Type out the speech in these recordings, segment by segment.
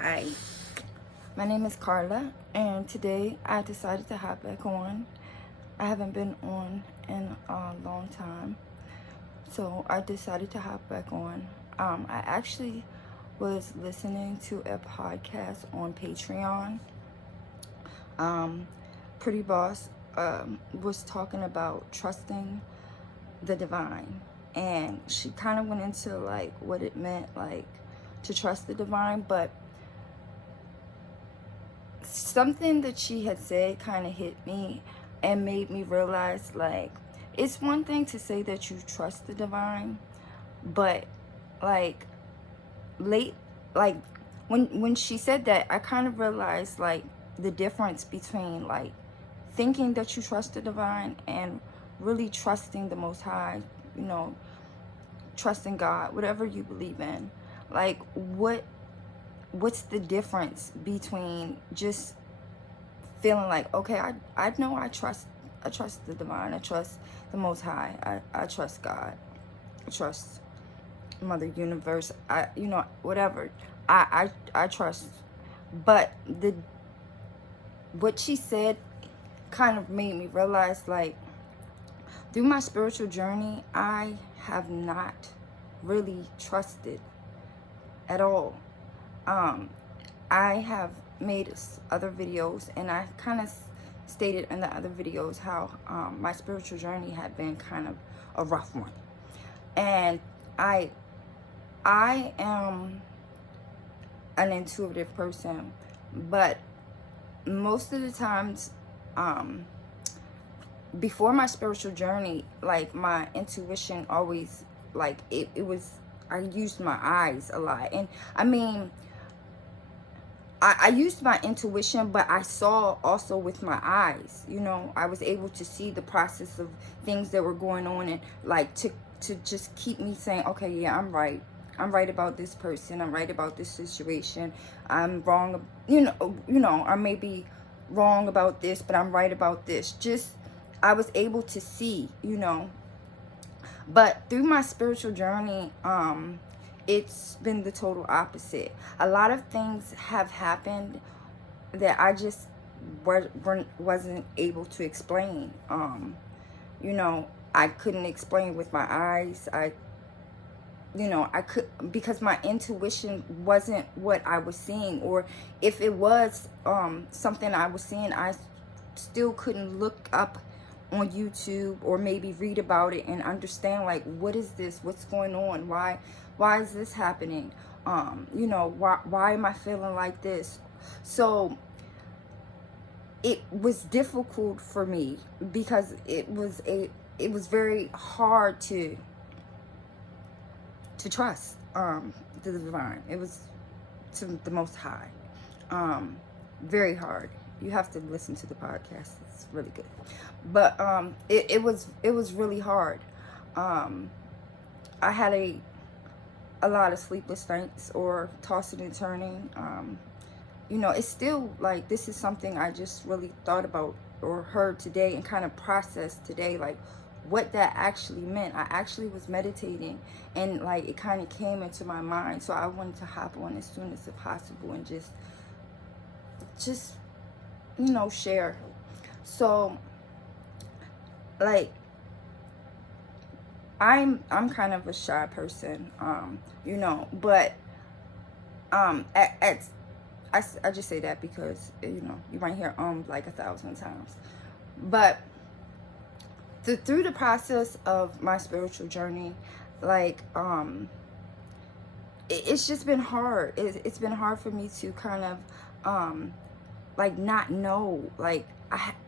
Hi, my name is Carla, and today I decided to hop back on. I haven't been on in a long time, so I decided to hop back on. I actually was listening to a podcast on Patreon. Um, Pretty Boss was talking about trusting the divine, and she kind of went into like what it meant, like to trust the divine, but something that she had said kind of hit me and made me realize, like, it's one thing to say that you trust the divine, but like late like when she said that, I kind of realized like the difference between like thinking that you trust the divine and really trusting the Most High, you know, trusting God, whatever you believe in. Like, what's the difference between just feeling like, okay, I know I trust the divine, I trust the Most High, I trust God, I trust Mother Universe, whatever, I trust. But the what she said kind of made me realize, like, through my spiritual journey, I have not really trusted at all. um I have made other videos, and I kind of stated in the other videos how my spiritual journey had been kind of a rough one. And I I am an intuitive person, but most of the times, um, before my spiritual journey, like my intuition always, like it was, I used my eyes a lot. And I mean, I used my intuition, but I saw also with my eyes. I was able to see the process of things that were going on, and like to just keep me saying, okay, yeah, I'm right. I'm right about this person. I'm right about this situation. I'm wrong. I may be wrong about this, but I'm right about this. Just, I was able to see. But through my spiritual journey, it's been the total opposite. A lot of things have happened that I just wasn't able to explain. I couldn't explain with my eyes. I could, because my intuition wasn't what I was seeing, or if it was something I was seeing, I still couldn't look up on YouTube or maybe read about it and understand, like, what is this, what's going on, why is this happening, why am I feeling like this. So it was difficult for me because it was very hard to trust the divine. It was to the Most High. Very hard. You have to listen to the podcast. It's really good. But it was really hard. I had a lot of sleepless nights, or tossing and turning. It's still like, this is something I just really thought about or heard today and kind of processed today, like what that actually meant. I actually was meditating, and like it kind of came into my mind, so I wanted to hop on as soon as possible and just share. So like, I'm kind of a shy person, but at I just say that because you might hear like 1,000 times. But through the process of my spiritual journey, like it's just been hard. It's been hard for me to kind of like not know, like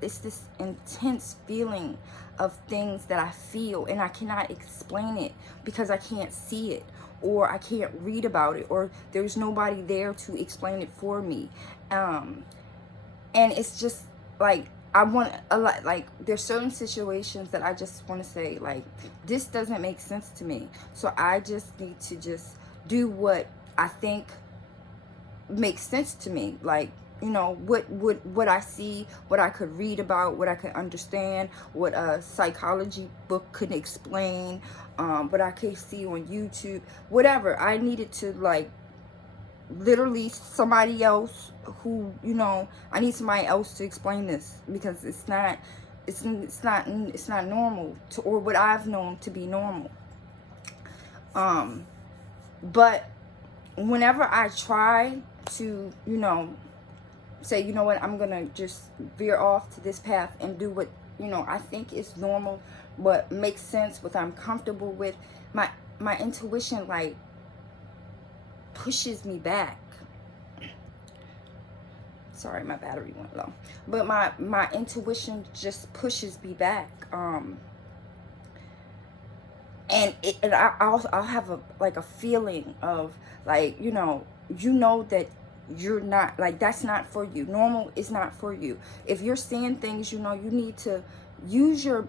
it's this intense feeling of things that I feel, and I cannot explain it because I can't see it, or I can't read about it, or there's nobody there to explain it for me. And it's just like, I want a lot, like there's certain situations that I just want to say, like, this doesn't make sense to me, so I just need to just do what I think makes sense to me. Like, what I see, what I could read about, what I could understand, what a psychology book could explain, what I could see on YouTube, whatever. I needed to like literally somebody else who, you know, I need somebody else to explain this, because it's not, it's not normal to, or what I've known to be normal. But whenever I try to, you know, say, you know what, I'm gonna just veer off to this path and do what, you know, I think is normal, what makes sense, what I'm comfortable with, my intuition like pushes me back. Sorry, my battery went low. But my intuition just pushes me back. And I'll have a feeling of like, you know that you're not, like, that's not for you. Normal is not for you. If you're seeing things, you know, you need to use your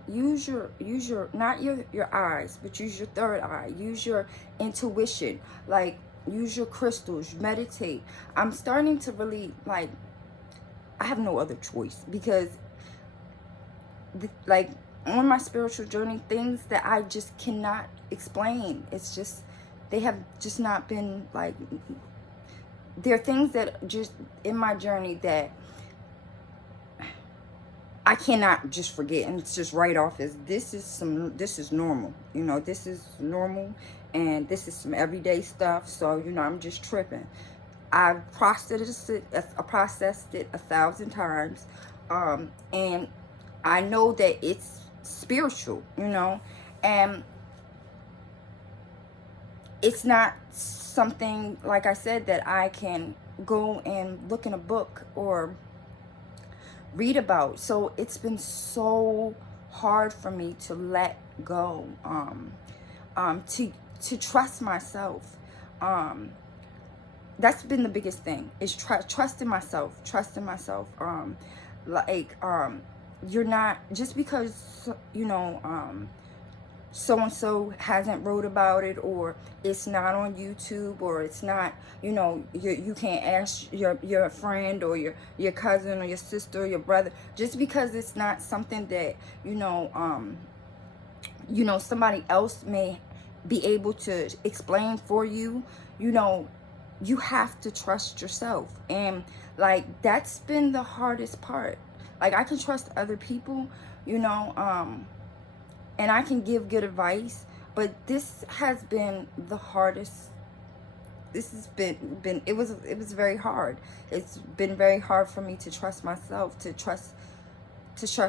not your eyes, but use your third eye. Use your intuition. Like, use your crystals, meditate. I'm starting to really, like, I have no other choice, because like, on my spiritual journey, things that I just cannot explain, it's just, they have just not been, like, there are things that just in my journey that I cannot just forget and it's just write off as this is normal, you know, this is normal, and this is some everyday stuff, so, you know, I'm just tripping. I've processed it 1,000 times, and I know that it's spiritual, you know, and it's not something, like I said, that I can go and look in a book or read about. So it's been so hard for me to let go, to trust myself. That's been the biggest thing, is trusting myself. Like, you're not, just because, you know, so-and-so hasn't wrote about it, or it's not on YouTube, or it's not, you know, you can't ask your friend or your cousin or your sister or your brother, just because it's not something that, you know, somebody else may be able to explain for you. You know, you have to trust yourself. And, like, that's been the hardest part. Like, I can trust other people, you know, and I can give good advice, but this has been the hardest. This has been it was very hard. It's been very hard for me to trust myself, to trust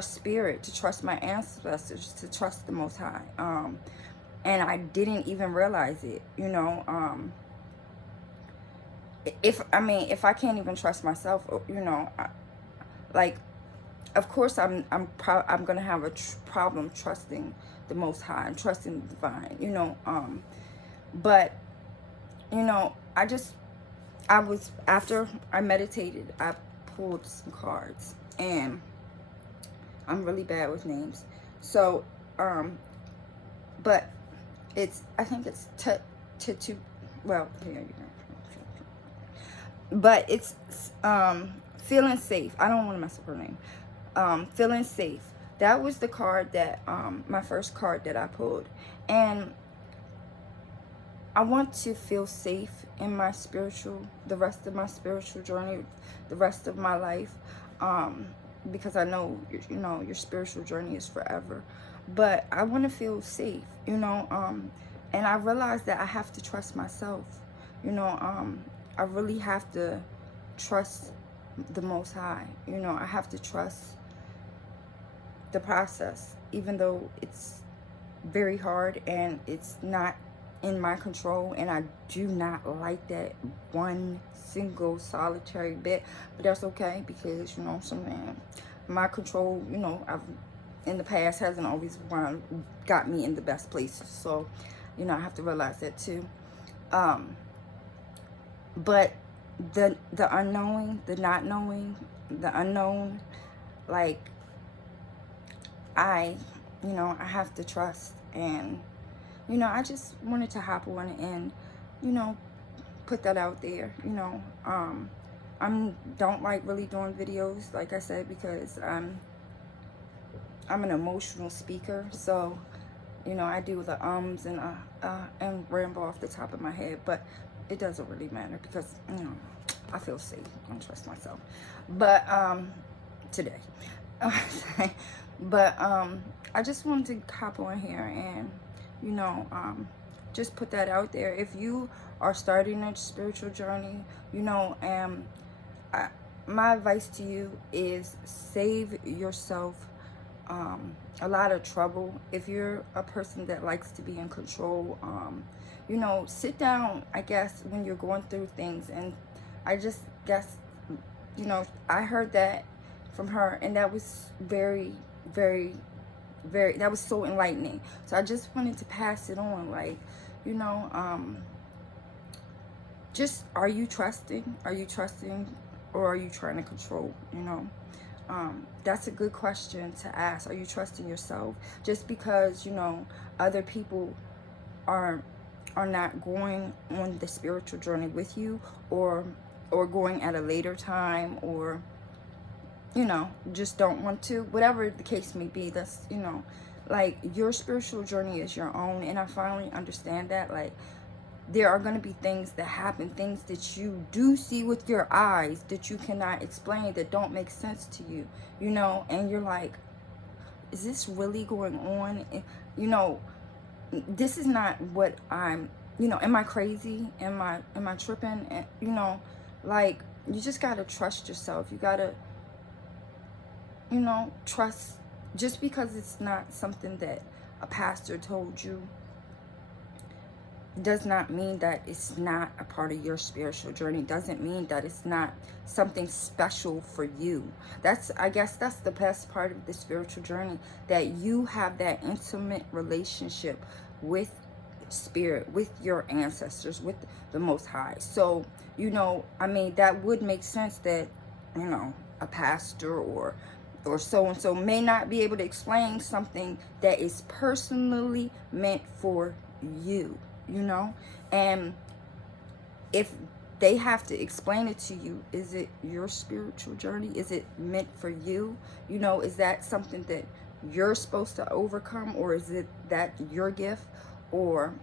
spirit, to trust my ancestors, to trust the Most High. And I didn't even realize it, you know. If I can't even trust myself, you know, like, of course I'm gonna have a problem trusting the Most High and trusting the divine, you know. But, you know, I was, after I meditated, I pulled some cards, and I'm really bad with names, so but I think it's well, here you go. But it's feeling safe. I don't want to mess up her name. Feeling safe. That was the card that my first card that I pulled, and I want to feel safe in the rest of my spiritual journey, the rest of my life, because I know, you know, your spiritual journey is forever, but I want to feel safe, you know, and I realized that I have to trust myself, you know. I really have to trust the Most High, you know. I have to trust the process, even though it's very hard and it's not in my control, and I do not like that one single solitary bit, but that's okay, because, you know, something my control, you know, I've in the past hasn't always got me in the best places, so, you know, I have to realize that too. But the unknowing, the not knowing, the unknown, like, I have to trust. And, you know, I just wanted to hop on and, you know, put that out there, you know. I don't like really doing videos, like I said, because I'm an emotional speaker. So You know, I do the and ramble off the top of my head, but it doesn't really matter because, you know, I feel safe. I don't trust myself. But today. But I just wanted to hop on here and, you know, just put that out there. If you are starting a spiritual journey, you know, my advice to you is save yourself a lot of trouble. If you're a person that likes to be in control, you know, sit down, I guess, when you're going through things. And I just guess, you know, I heard that from her, and that was very, very, very, that was so enlightening. So I just wanted to pass it on, like, you know, just, are you trusting? Are you trusting, or are you trying to control, you know? That's a good question to ask. Are you trusting yourself? Just because, you know, other people are not going on the spiritual journey with you, or going at a later time, or, you know, just don't want to, whatever the case may be. That's, you know, like, your spiritual journey is your own. And I finally understand that, like, there are going to be things that happen, things that you do see with your eyes that you cannot explain, that don't make sense to you, you know, and you're like, is this really going on? And, you know, this is not what I'm, you know, am I crazy? Am I tripping? And, you know, like, you just got to trust yourself. You got to, you know, trust. Just because it's not something that a pastor told you does not mean that it's not a part of your spiritual journey. Doesn't mean that it's not something special for you. That's, I guess that's the best part of the spiritual journey, that you have that intimate relationship with spirit, with your ancestors, with the Most High. So, you know, I mean, that would make sense that, you know, a pastor or so and so may not be able to explain something that is personally meant for you, you know. And if they have to explain it to you, is it your spiritual journey? Is it meant for you? You know, is that something that you're supposed to overcome, or is it that your gift? Or,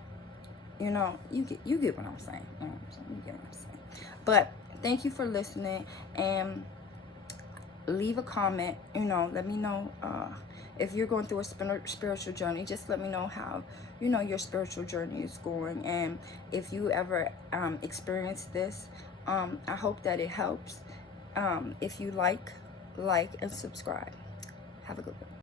you know, you get what I'm saying. You know what I'm saying? You get what I'm saying. But thank you for listening, and leave a comment. You know, let me know if you're going through a spiritual journey. Just let me know how, you know, your spiritual journey is going, and if you ever experience this. I hope that it helps. If you like and subscribe. Have a good one.